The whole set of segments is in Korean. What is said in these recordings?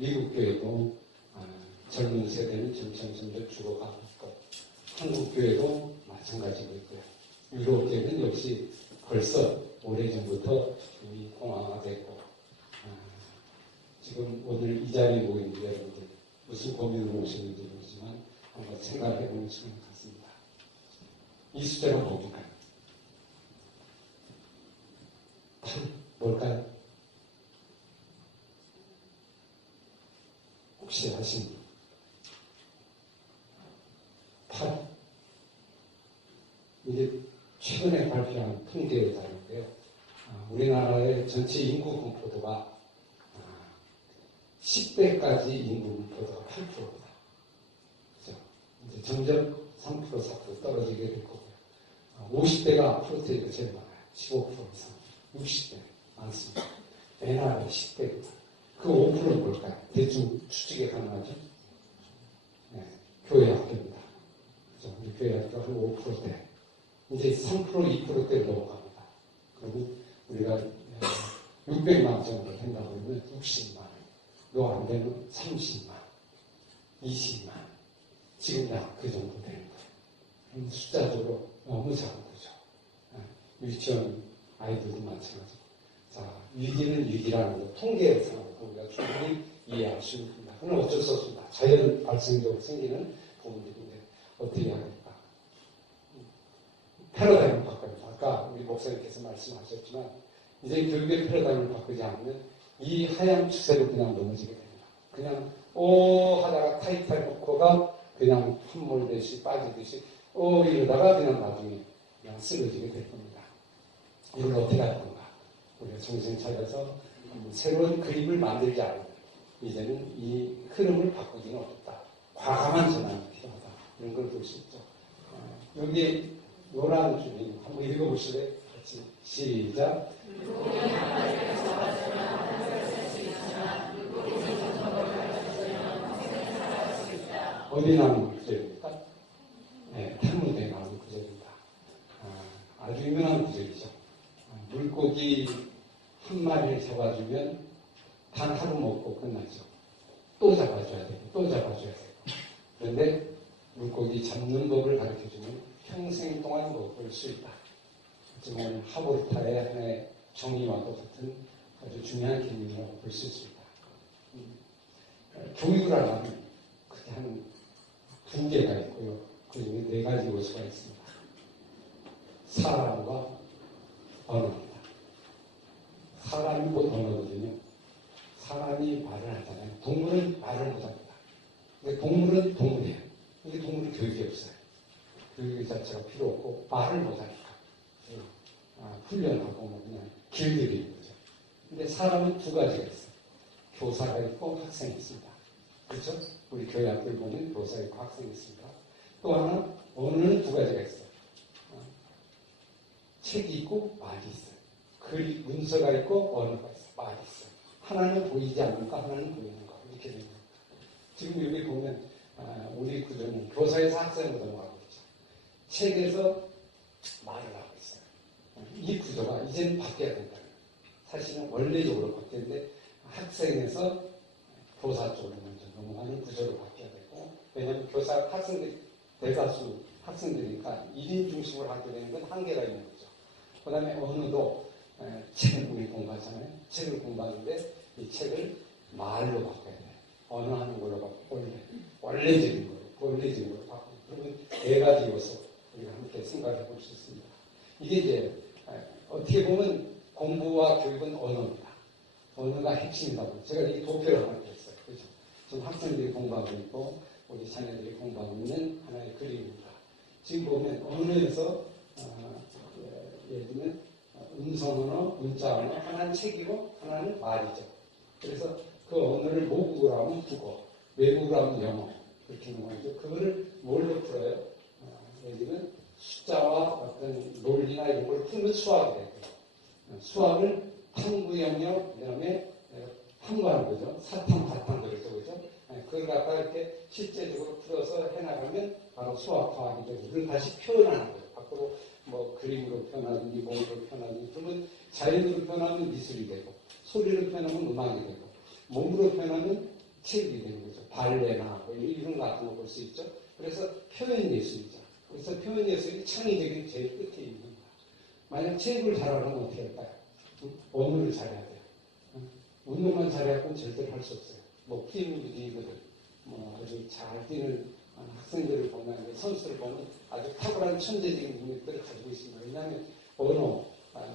미국 교회도 젊은 세대는 점점 죽어가고 있고, 한국 교회도 마찬가지고 있고요. 유럽 교회는 역시 벌써 오래전부터 이미 공황화됐고, 지금 오늘 이 자리에 모인 여러분들 무슨 고민으로 오셨는지 모르지만 한번 생각해보는 시간 같습니다. 이 숫자가 뭡니까? 뭘까요? 혹시 아십니까? 8. 이게 최근에 발표한 통계에 따른데요. 우리나라의 전체 인구 분포도가 10대까지 인구 분포도가 8%입니다. 그죠? 이제 점점 3%, 4% 떨어지게 될 거고요. 50대가 앞으로 제일 많아요. 15% 이상. 60대 많습니다. 맨 아래 10대입니다. 그 5%는 뭘까요? 대충 추측이 가능하죠? 네, 교회 학교입니다. 그죠? 우리 교회 학교 한 5%대. 이제 3%, 2%대로 넘어갑니다. 그러면 우리가 600만 정도 된다고 하면 60만, 요 안 되면 30만, 20만. 지금 약 그 정도 되는 거예요. 숫자적으로 너무 작은 거죠. 유치원 아이들도 마찬가지고. 자, 위기는 위기라는 거, 통계상으로 우리가 충분히 이해할 수 있습니다. 그건 어쩔 수 없습니다. 자연 발생적으로 생기는 부분들인데, 어떻게 해야 될까? 패러다임을 바꿔야 됩니다. 아까 우리 목사님께서 말씀하셨지만, 이제 교육의 패러다임을 바꾸지 않으면 이 하향 추세로 그냥 넘어지게 됩니다. 그냥, 하다가 타이탈 놓고가 그냥 함몰되듯이 빠지듯이, 이러다가 그냥 나중에 그냥 쓰러지게 될 겁니다. 이걸 어떻게 할 건가? 우리가 정신 차려서 새로운 그림을 만들지 않으면 이제는 이 흐름을 바꾸기는 어렵다. 과감한 전환이 필요하다. 이런 걸 볼 수 있죠. 여기 노란 줄이 한번 읽어보실래요? 같이 시작. 어디 나오는 구절입니까? 네, 탈무드에 나오는 구절입니다. 아주 유명한 구절이죠. 물고기 한 마리를 잡아주면 단 하루 먹고 끝나죠. 또 잡아줘야 되고 또 잡아줘야 되고. 그런데 물고기 잡는 법을 가르쳐주면 평생 동안 먹을 수 있다. 하지만 하보르타의 하나의 정의와도 같은 아주 중요한 개념이라고 볼 수 있습니다. 교육을 하려면 크게 한 두 개가 있고요. 그 중에 네 가지 요소가 있습니다. 사람과 언어입니다. 사람이 곧 언어거든요. 사람이 말을 하잖아요. 동물은 말을 못합니다. 근데 동물은 동물이에요. 근데 동물은 교육이 없어요. 교육 자체가 필요 없고 말을 못하니까 훈련하고 뭐 그냥 길들이는 거죠. 근데 사람은 두 가지가 있어요. 교사가 있고 학생이 있습니다. 그렇죠? 우리 교회 학교를 보면 교사 있고 학생이 있습니다. 또 하나 언어는 두 가지가 있어요. 책이 있고 말이 있어요. 글이 문서가 있고 언어가 있어요. 말이 있어요. 하나는 보이지 않는가, 하나는 보이는 거 이렇게 됩니다. 지금 여기 보면 우리 구조는 교사에서 학생으로 넘어가고 있죠. 책에서 말을 하고 있어요. 이 구조가 이제는 바뀌어야 된다. 사실은 원래적으로 바뀌는데 학생에서 교사 쪽으로 먼저 넘어가는 구조로 바뀌어야 되고, 왜냐하면 학생들이 대다수 학생들이니까 1인 중심으로 하게 되는 건 한계가 있는 거죠. 그 다음에 언어도 책을 우리 공부하잖아요. 책을 공부하는데 이 책을 말로 바꿔야 돼요. 언어하는 걸로 바꾸고 원래적인 걸로 바꾸고. 그러면 네 가지 요소 우리가 함께 생각해 볼 수 있습니다. 이게 이제 어떻게 보면 공부와 교육은 언어입니다. 언어가 핵심이라고. 제가 이 도표를 하나 그렸어요. 그렇죠? 지금 학생들이 공부하고 있고 우리 자녀들이 공부하고 있는 하나의 그림입니다. 지금 보면 언어에서 예를 들면 음성언어, 문자언어, 하나는 책이고 하나는 말이죠. 그래서 그 언어를 모국어로 하면 국어, 외국어로 하면 영어 그렇게 있는 거죠. 그거를 뭘로 풀어요? 예를 들면 숫자와 어떤 논리나 이런 걸 풀면 수학이 되고요. 수학을 탐구 영역, 그 다음에 탐구하는 거죠. 사탐, 가탐 그러죠. 그죠? 그걸 갖다가 이렇게 실제적으로 풀어서 해나가면 바로 수학, 과학이 되고, 그걸 다시 표현하는 거예요. 밖으로 뭐 그림으로 표현하든지, 몸으로 표현하든지, 그러면 자연으로 표현하면 미술이 되고, 소리로 표현하면 음악이 되고, 몸으로 표현하면 체육이 되는 거죠. 발레나 뭐 이런 거 같은 거 볼 수 있죠. 그래서 표현 예술이죠. 그래서 표현 예술이 창의적인 제일 끝에 있는 거야. 만약 체육을 잘하려면 어떻게 할까요? 언어를 잘해야 돼요. 운동만 잘해갖고는 절대로 할 수 없어요. 뭐 뛰는 뭐 아주 잘 뛰는 학생들을 보면, 선수들을 보면 아주 탁월한 천재적인 능력들을 가지고 있습니다. 왜냐하면 언어,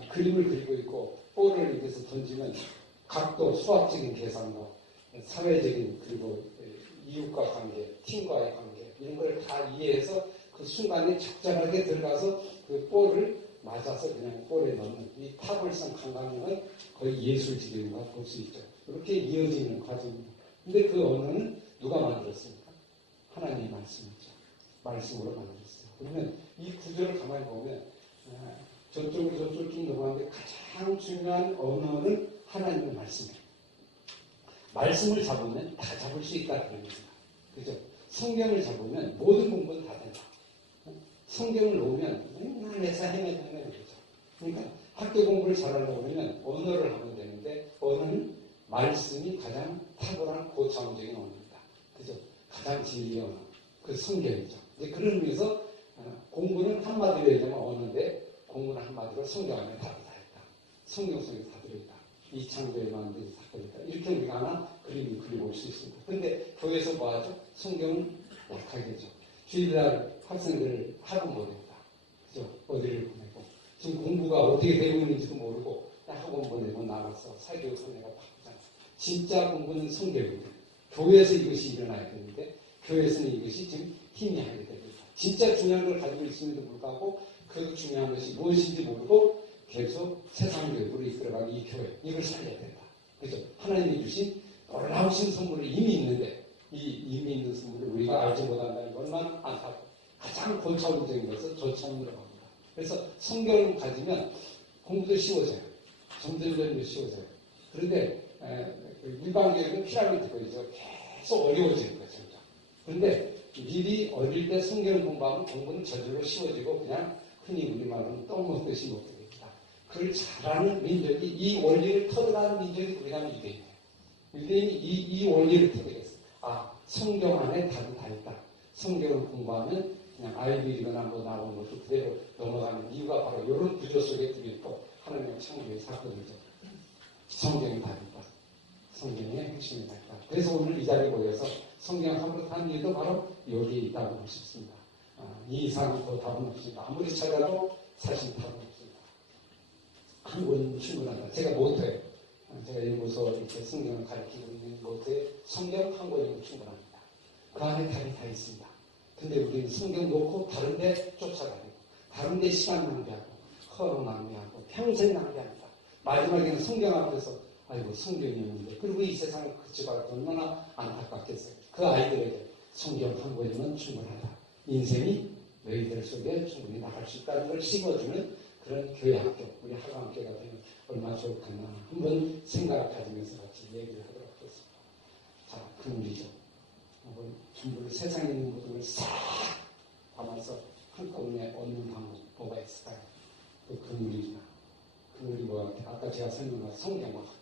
그림을 그리고 있고 볼을 입에서 던지면 각도, 수학적인 계산도, 사회적인 그리고 이웃과 관계, 팀과의 관계 이런 걸 다 이해해서 그 순간에 적절하게 들어가서 그 볼을 맞아서 그냥 볼에 넣는 이 탁월성 감각력은 거의 예술적인 걸 볼 수 있죠. 이렇게 이어지는 과정입니다. 근데 그 언어는 누가 만들었습니까? 하나님이 말씀이죠. 말씀으로 만들었어요. 그러면 이 구조를 가만히 보면 저쪽으로 저쪽 좀 넘어가는데 가장 중요한 언어는 하나님의 말씀이에요. 말씀을 잡으면 다 잡을 수 있다 그런 겁니다. 그죠? 성경을 잡으면 모든 공부는 다 된다. 성경을 놓으면 맨날 내사 헤매는 거죠. 그러니까 학교 공부를 잘하려고 그러면 언어를 하면 되는데 언어는 말씀이 가장 탁월한 고차원적인 언어입니다. 그죠? 가장 진리의 언어. 그 성경이죠. 이제 그런 의미에서 공부는 한마디로 얘기하면 언어인데 공부는 한마디로 성경 안에 답이 다 있다. 성경 속에 다 들어있다. 이 창조에 만든 사건이다. 이렇게 우리가 하나 그림을 그려볼 수 있습니다. 그런데 교회에서 뭐 하죠? 성경을 약하게 하죠. 주일날 학생들을 학원 보냅니다. 그죠? 어디를 보내고. 지금 공부가 어떻게 되고 있는지도 모르고 학원 보내고 나가서 사교육 선배가 바꾸잖아요. 진짜 공부는 성경입니다. 교회에서 이것이 일어나야 되는데 교회에서는 이것이 지금 힘이 하게 됩니다. 진짜 중요한 걸 가지고 있음에도 불구하고 그 중요한 것이 무엇인지 모르고 계속 세상 교육으로 이끌어가는 이 교회, 이걸 살려야 된다. 그죠? 하나님이 주신 놀라우신 선물이 이미 있는데 이 이미 있는 선물을 우리가 알지 못한다는 것만 안타깝고 가장 고차원적인 것은 저차원으로 갑니다. 그래서 성경을 가지면 공부도 쉬워져요. 점점점 쉬워져요. 그런데 일반 교육은 피라미드 거이죠. 계속 어려워지는 거죠. 그런데 미리 어릴 때 성경을 공부하면 공부는 저절로 쉬워지고 그냥 흔히 우리말로는 떡 먹듯이 먹게 됩니다. 그걸 잘하는 민족이 이 원리를 터득하는 민족이 우리나라 유대인이에요. 유대인이 이 원리를 터득했어요. 성경 안에 답이 다 있다. 성경을 공부하면 그냥 아이비리거나 뭐 나오는 것도 그대로 넘어가는 이유가 바로 이런 구조 속에 들어있고 하나님의 창조의 사건이죠. 성경이 답이다. 성경의 핵심이 답이다. 그래서 오늘 이 자리에 모여서 성경 함으로 한 이유도 바로 여기에 있다고 볼 수 있습니다. 이 이상 더 답은 없습니다. 아무리 찾아도 사실 답은 없습니다. 한 권이면 충분하다. 제가 모토예요. 제가 연구소 이렇게 성경을 가르치고 있는 모토에 성경 한 권이면 충분합니다. 그 안에 답이 다 있습니다. 근데 우리는 성경 놓고 다른 데 쫓아다니고 다른 데 시간 낭비하고 허로 낭비하고 평생 낭비합니다. 마지막에는 성경 앞에서 아이고 성경이었는데 그리고 이 세상을 그쳐갈 얼마나 안타깝겠어요. 그 아이들에게 성경 한 권이면 충분하다. 인생이 너희들 속에 충분히 나갈 수 있다는 걸 씹어주는 그런 교회 학교, 우리 학원학교가 되면 얼마나 좋겠나 한번 생각을 가지면서 같이 얘기를 하도록 하겠습니다. 자, 그물이죠. 전부 세상에 있는 모든 걸 싹 담아서 한꺼번에 얻는 방법 뭐가 있을까요? 그 그물이구나. 그물이 뭐 같아요? 아까 제가 설명한 성경과 같아요.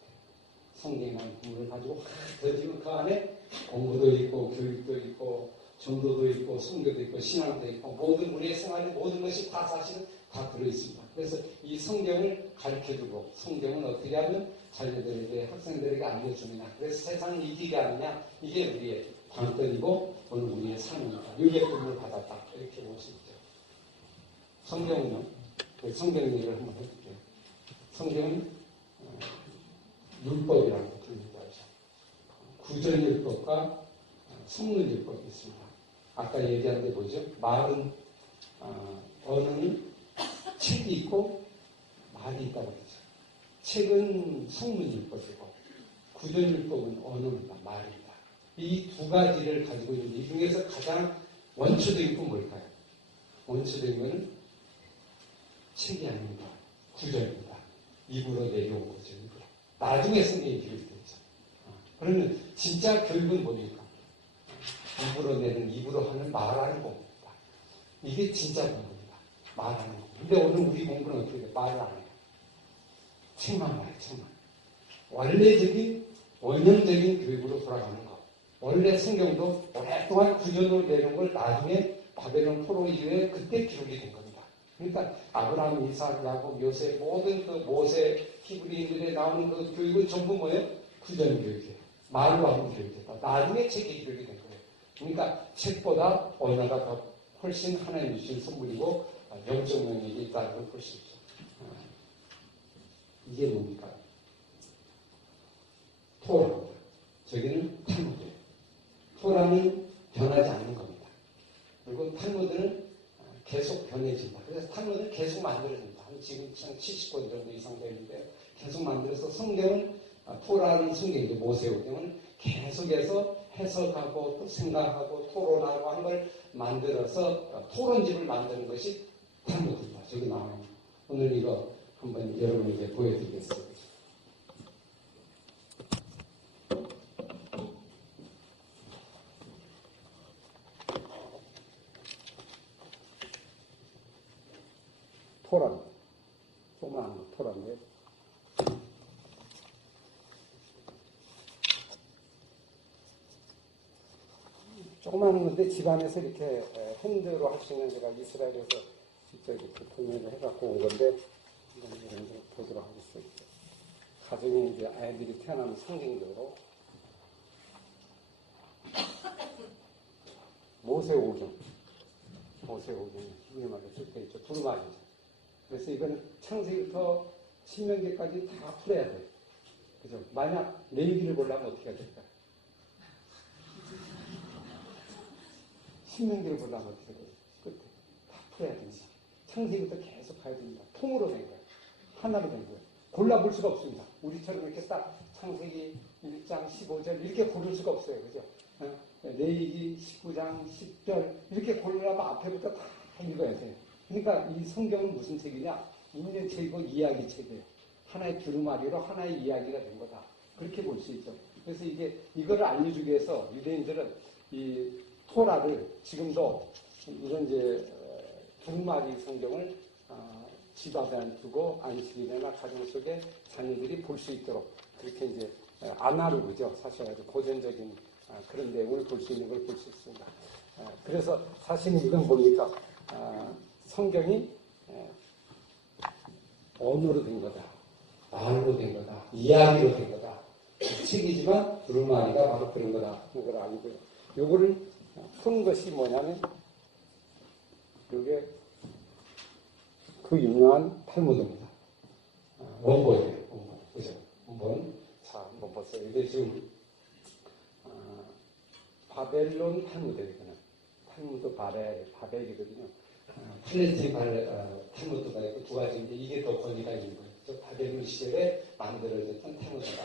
성경이라는 그물을 가지고 던지면 그 안에 공부도 있고 교육도 있고 전도도 있고 성교도 있고 신앙도 있고 모든 우리의 생활의 모든 것이 다 사실은 다 들어있습니다. 그래서 이 성경을 가르쳐주고 성경은 어떻게 하면 자녀들에게 학생들에게 알려주느냐. 그래서 세상을 이기게 하느냐. 이게 우리의 관건이고 오늘 우리의 삶입니다. 유의 꿈을 받았다. 이렇게 볼 수 있죠. 성경은요. 성경 얘기를 한번 해볼게요. 성경은 율법이라고 불리고 하죠. 구전율법과 성문율법이 있습니다. 아까 얘기한 데 뭐죠? 말은 언어는 책이 있고 말이 있다고 그러죠. 책은 성문율법이고 구전율법은 언어입니다. 말입니다. 이 두 가지를 가지고 있는데 이 중에서 가장 원초적인 건 뭘까요? 원초적인 것은 책이 아닙니다. 구전입니다. 입으로 내려온 거죠. 입으로. 나중에 성경이 기록되죠. 그러면 진짜 교육은 뭡니까? 입으로 내는, 입으로 하는 말하는 공부입니다. 이게 진짜 공부입니다. 말하는 공부. 근데 오늘 우리 공부는 어떻게 돼요? 말을 안 해요. 책만 말해요. 책만. 원래적인 원형적인 교육으로 돌아가는 거. 원래 성경도 오랫동안 구전으로 내놓은 걸 나중에 바벨론 포로 이후에 그때 기록이 된 겁니다. 그러니까 아브라함, 이삭, 야곱, 요셉 모든 그 모세, 히브리인들에 나오는 그 교육은 전부 뭐예요? 구전 교육이에요. 말로 하는 교육이다. 나중에 책이 기록이 된 거예요. 그러니까 책보다 언어가 더 훨씬 하나님 주신 선물이고 영적 영역이 있다는 걸 볼 수 있죠. 이게 뭡니까? 토라입니다. 저기는 탈무드예요. 토라는 변하지 않는 겁니다. 그리고 탈무드는 계속 변해진다. 그래서 탈무드는 계속 만들어진다. 지금 70권 정도 이상 되는데 계속 만들어서 성경은 토라는 성경이죠. 모세오경은 계속해서 해석하고 또 생각하고 토론하고 한 걸 만들어서 토론집을 만드는 것이 탈무드입니다. 저기 나와요. 오늘 이거 한번 여러분에게 보여드리겠습니다. 토란, 조그마한 거, 토란데. 조그마한 건데 집안에서 이렇게 핸드로 할 수 있는 제가 이스라엘에서 직접 이렇게 구매를 해갖고 온 건데, 이런 걸 보도록 하겠습니다. 가정에 이제 아이들이 태어나면 상징적으로 모세오경, 히브리 말로 쓸 때 있죠. 두루마리죠. 그래서 이거는 창세기부터 신명기까지 다 풀어야 돼요. 그죠? 만약 레위기를 보려면 어떻게 해야 될까? 신명기를 보려면 어떻게 해야 돼요? 끝에 다 풀어야 됩니다. 창세기부터 계속 가야 됩니다. 통으로 된 거예요. 하나로 된 거예요. 골라볼 수가 없습니다. 우리처럼 이렇게 딱 창세기 1장 15절 이렇게 고를 수가 없어요. 그죠? 레위기 19장 10절 이렇게 고르려면 앞에부터 다 읽어야 돼요. 그러니까 이 성경은 무슨 책이냐? 인내책이고 이야기책이에요. 하나의 두루마리로 하나의 이야기가 된 거다. 그렇게 볼 수 있죠. 그래서 이게 이거를 알려주기 위해서 유대인들은 이 토라를 지금도 이런 이제 두루마리 성경을 집 앞에 두고 안식일이나 가정 속에 자녀들이 볼 수 있도록 그렇게 이제 아날로그죠. 사실 아주 고전적인 그런 내용을 볼 수 있는 걸 볼 수 있습니다. 그래서 사실 이건 뭡니까? 성경이 언어로 된 거다. 말로 된 거다. 이야기로 된 거다. 책이지만 두루마리가 바로 그런 거다. 그걸 알고요. 요거를 푼 것이 뭐냐면 이게 그 유명한 탈무드입니다. 원본이에요. 원본. 그죠? 원본. 자, 한번 보세요. 이게 지금 바벨론 탈무드예요. 탈무드 바벨이거든요. 플레티 탈무드가 있고 두 가지인데 이게 더 권위가 있는 거예요. 저 바벨론 시절에 만들어졌던 탈무드가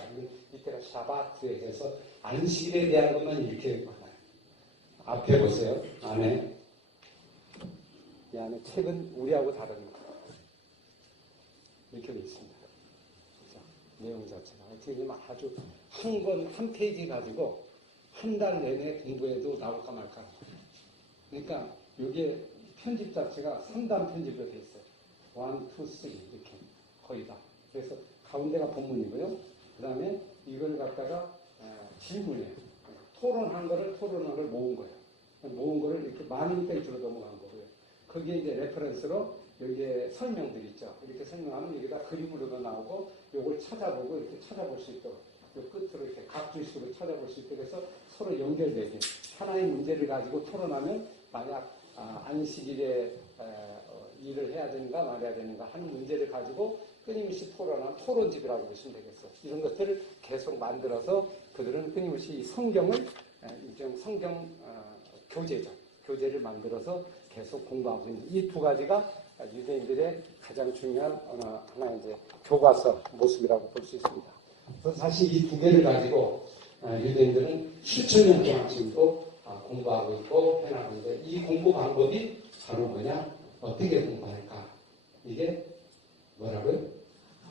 이때가 샤바트에 해서 안식일에 대한 것만 이렇게 많아요. 앞에 보세요. 안에 이 안에 책은 우리하고 다릅니다. 이렇게 되어 있습니다. 그렇죠? 내용 자체가 어떻게 보면 아주 한 페이지 가지고 한 달 내내 공부해도 나올까 말까. 그러니까 이게 편집 자체가 3단 편집으로 되어 있어요. 1, 2, 3 이렇게 거의 다. 그래서 가운데가 본문이고요. 그 다음에 이걸 갖다가 질문이에요. 토론한 걸 모은 거예요. 모은 거를 이렇게 많은 페이지로 넘어간 거고요. 거기에 이제 레퍼런스로 여기에 설명들이 있죠. 이렇게 설명하면 여기다 그림으로도 나오고 요걸 찾아보고 이렇게 찾아볼 수 있도록 요 끝으로 이렇게 각주식으로 찾아볼 수 있도록 해서 서로 연결되게 하나의 문제를 가지고 토론하면 만약 안식일에 일을 해야 되는가 말해야 되는가 하는 문제를 가지고 끊임없이 토론한 토론집이라고 보시면 되겠어요. 이런 것들을 계속 만들어서 그들은 끊임없이 이 성경을 일종 성경 교재죠. 교재를 만들어서 계속 공부하고 있는 이 두 가지가 유대인들의 가장 중요한 하나의 이제 교과서 모습이라고 볼 수 있습니다. 그래서 사실 이 두 개를 가지고 유대인들은 수천 년 동안 지금도 공부하고 있고 해나가고 있는데 이 공부 방법이 바로 뭐냐? 어떻게 공부할까? 이게 뭐라고요?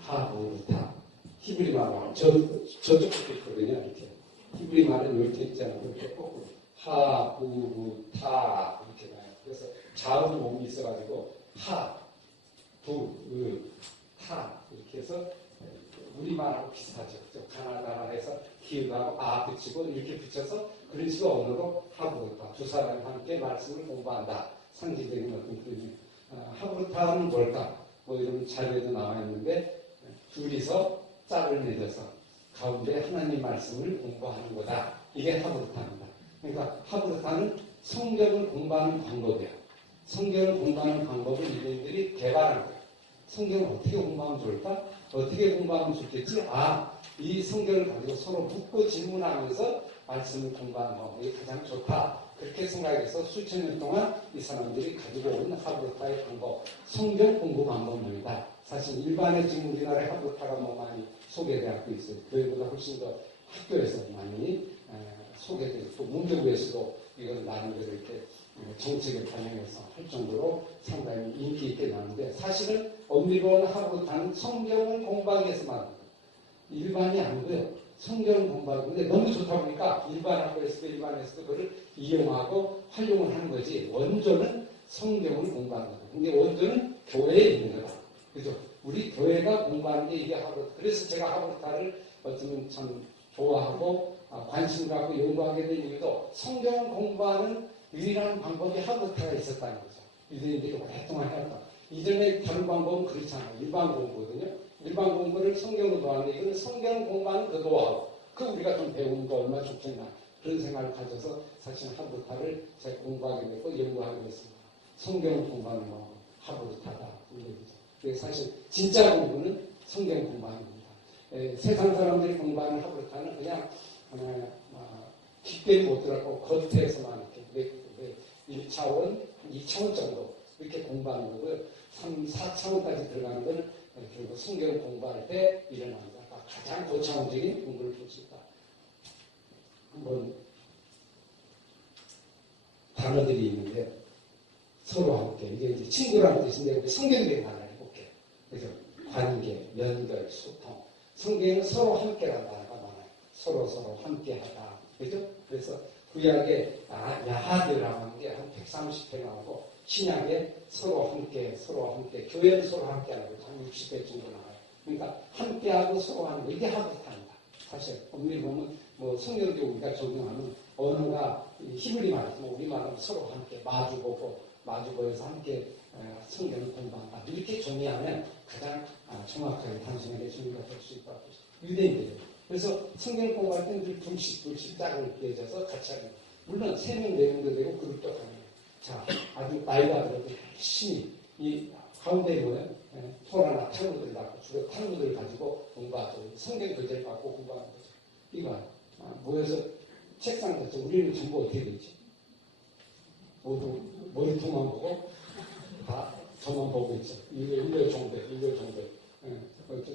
하부르타. 히브리 말은 저쪽도 있거든요. 이렇게. 히브리 말은 이렇게 있잖아요. 이렇게 거꾸로. 하부르타 이렇게 나요. 그래서 자음 몸이 있어가지고 하, 부, 타 이렇게 해서 우리말하고 비슷하죠. 가나다라에서 기읍하고 아 붙이고 이렇게 붙여서 그런 식의 언어로 하브루타 두 사람이 함께 말씀을 공부한다. 상징적인 어떤 그런 하브루타는 뭘까? 뭐 이런 자료에도 나와 있는데 둘이서 짝을 맺어서 가운데 하나님 말씀을 공부하는 거다. 이게 하브루타입니다. 그러니까 하브루타는 성경을 공부하는 방법이에요. 성경을 공부하는 방법을 이들이 개발한 거예요. 성경을 어떻게 공부하면 좋을까? 어떻게 공부하면 좋겠지? 이 성경을 가지고 서로 묻고 질문하면서 말씀을 공부하는 방법이 가장 좋다. 그렇게 생각해서 수천 년 동안 이 사람들이 가지고 온 하브루타의 방법, 성경 공부 방법입니다. 사실 일반의 지금 우리나라의 하브루타가 많이 소개되고 있어요. 교회보다 훨씬 더 학교에서 많이 소개되고 또 문교부에서도 이걸 나름대로 이렇게 정책에 반영해서 할 정도로 상당히 인기 있게 나오는데 사실은 엄밀한 하브루타는 성경을 공부하기 위해서만 일반이 아니고요. 성경을 공부하고 근데 너무 좋다 보니까 일반 학교에서도 일반에서도 그걸 이용하고 활용을 하는 거지 원조는 성경을 공부하는 거다. 근데 원조는 교회에 있는 거다. 그죠? 우리 교회가 공부하는 게 이게 하브루타. 그래서 제가 하브루타를 어쩌면 참 좋아하고 관심 갖고 연구하게 된 이유도 성경을 공부하는 유일한 방법이 하브루타가 있었다는 거죠. 유대인들이 오랫동안 해왔다. 이전에 다른 방법은 그렇지 않아요. 일반 공부거든요. 일반 공부를 성경으로 하는데 이거는 성경 공부하는 그 노하우. 그 우리가 좀 배우는 거 얼마나 좋겠나. 그런 생각을 가져서 사실 하브루타를 제가 공부하게 됐고 연구하게 됐습니다. 성경을 공부하는 방법, 하브루타다. 그래서 사실 진짜 공부는 성경 공부하는 겁니다. 세상 사람들이 공부하는 하브루타는 그냥 깊게 못 들었고 겉에서만 이렇게 1차원, 2차원 정도 이렇게 공부하는 거고요. 3, 4차원까지 들어가는 건 결국 성경 공부할 때 일어납니다. 가장 고차원적인 공부를 볼 수 있다. 한번 단어들이 있는데 서로 함께 이게 이제 친구라는 뜻인데 우리 성경적인 단어를 해볼게요. 그래서 관계, 연결, 소통. 성경은 서로 함께라는 단어가 많아요. 서로 함께하다. 그죠? 그래서 구약에 야하드라고 하는 게 한 130회 나오고 신약에 서로 함께, 교회는 서로 함께 하는 거죠. 한 60회 정도 나와요. 그러니까 함께하고 서로 하는 거, 이게 하브루타입니다. 사실, 엄밀히 보면, 성경적으로 우리가 적용하는 언어가 히브리 말이지만 우리말은 서로 함께 마주보여서 함께 성경을 공부한다. 이렇게 정의하면 가장 정확하게 단순하게 정의가 될 수 있다고 유대인들이에요. 그래서 성경 공부할 때는 늘 둘씩 짝을 맺어서 같이 하는 거예요. 물론 3명, 4명도 되고 그룹도 가능해요. 자, 아주 나이가 들어도 열심히 이 가운데 뭐예요? 토라나 탈무드를 갖고 주로 탈무드를 가지고 공부하죠. 성경 교재를 갖고 공부하는 거죠. 이거 모여서 책상 자체 우리는 전부 어떻게 되지? 모두 머리통만 보고 다 저만 보고 있죠. 일렬 정도.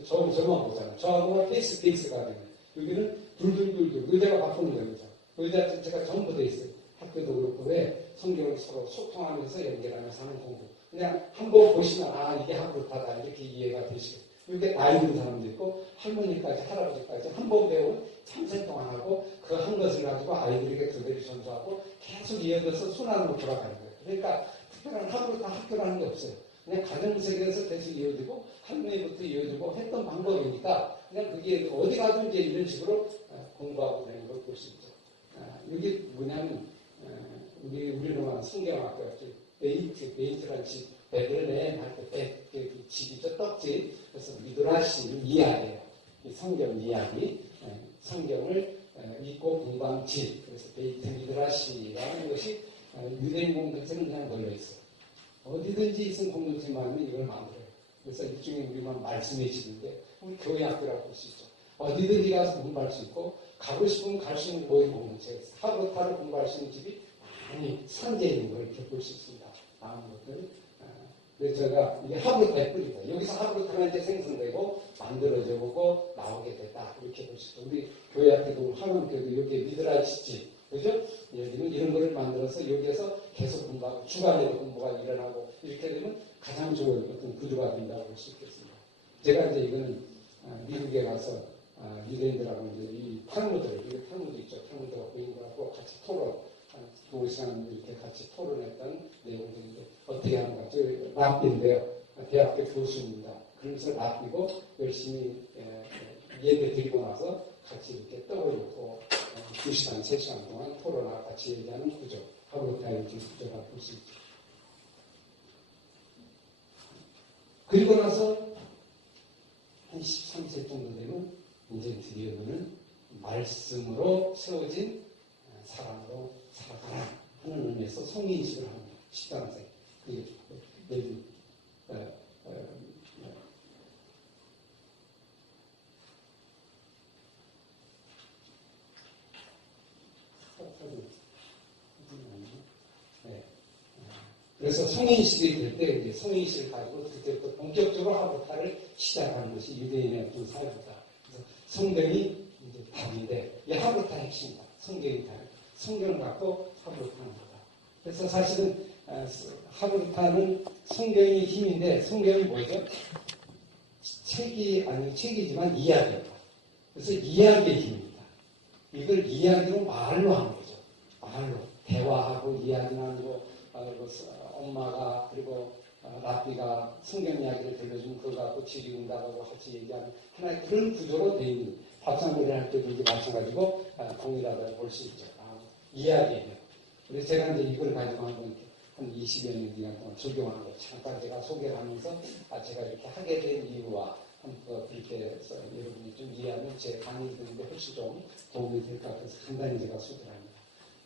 저만 보잖아요. 저하고는 페이스가 되네. 여기는 둘 의자가 바꾸는 거죠. 의자 자체가 전부 돼 있어요. 학교도 그렇고 왜 성경을 서로 소통하면서 연결하면서 하는 공부. 그냥 한번 보시면 이게 하브루타다 이렇게 이해가 되시고 이렇게 나이 든 사람도 있고 할머니까지 할아버지까지 한 번 배우면 평생 동안 하고 그 한 것을 가지고 아이들에게 그대로 전수하고 계속 이어져서 순환으로 돌아가는 거예요. 그러니까 특별한 하브루타 학교라는 게 없어요. 그냥 가정세계에서 계속 이어지고 할머니부터 이어지고 했던 방법이니까 그냥 그게 어디 가도 이제 이런 식으로 공부하고 되는 걸 볼 수 있죠. 이게 뭐냐면 우리는 성경학교 베이트라는 집, 베들레헴 할때 집이죠, 떡집. 그래서 미드라시 이야기예요. 이 성경 이야기, 성경을 읽고 공부한 집. 그래서 베이트 미드라시라는 것이 유대인 공동체는 그냥 걸려 있어요. 어디든지 있는 공동체만 이걸 만들어요. 그래서 일종의 우리만 말씀의 집인데 우리 교회 학교라고 볼 수 있죠. 어디든지 가서 공부할 수 있고 가고 싶으면 갈 수 있는 모임 공동체. 하루타를 공부할 수 있는 집이 많이 산재에 있는 걸 이렇게 볼 수 있습니다. 다음 것들. 그래서 제가 이게 하브루타의 뿌리다. 여기서 하브루타가 이제 생성되고 만들어져 보고 나오게 됐다. 이렇게 볼 수 있죠. 우리 교회 학교도 하나님께도 여기에 미드라시 집. 그죠? 여기는 이런 거를 만들어서 여기에서 계속 공부하고 주간에도 공부가 일어나고 이렇게 되면 가장 좋은 어떤 구조가 된다고 볼 수 있겠습니다. 제가 이제 이거는 미국에 가서 유대인들하고 이제 이 탈무드 있죠. 탈무드가 보인들하고 같이 토론, 한 2시간 이렇게 같이 토론했던 내용들인데 어떻게 하는가. 저 랍비인데요. 대학교 교수입니다. 그러면서 랍비고 열심히 예배 드리고 나서 같이 이렇게 떡을 놓고 2시간, 3시간 동안 토론하고 같이 얘기하는 구조. 하루타의 구조라고 볼 수 있죠. 그리고 나서 한 13세 정도 되면 이제 드디어 너는 말씀으로 세워진 사람으로 살아가라 하는 의미에서 성인식을 합니다. 14세. 그게 내일 그래서 성인식이 될 때 이제 성인식을 가지고 그때부터 본격적으로 하루타를 시작하는 것이 유대인의 어떤 사회입니다. 그래서 성경이 이제 답인데 이 하루타 핵심이다. 성경이 답. 성경을 갖고 하루타는 거다. 그래서 사실은 하루타는 성경의 힘인데 성경이 뭐죠? 책이지만 이야기입니다. 그래서 이야기의 힘입니다. 이걸 이야기로 말로 하는 거죠. 말로 대화하고 이야기 나누고 엄마가 그리고 라비가 성경 이야기를 들려주면 그거 갖고 지리운다고 같이 얘기하는 하나의 그런 구조로 되어 있는 밥상머리를 할 때도 이제 마찬가지고 동일하다고 볼 수 있죠. 이야기예요. 그래서 제가 이제 이걸 가지고 한 20여 년 기간 동안 적용하는 거 잠깐 제가 소개를 하면서 제가 이렇게 하게 된 이유와 그렇게 해서 여러분이 좀 이해하면 제 강의 듣는데 훨씬 좀 도움이 될 것 같아서 간단히 제가 소개를 합니다.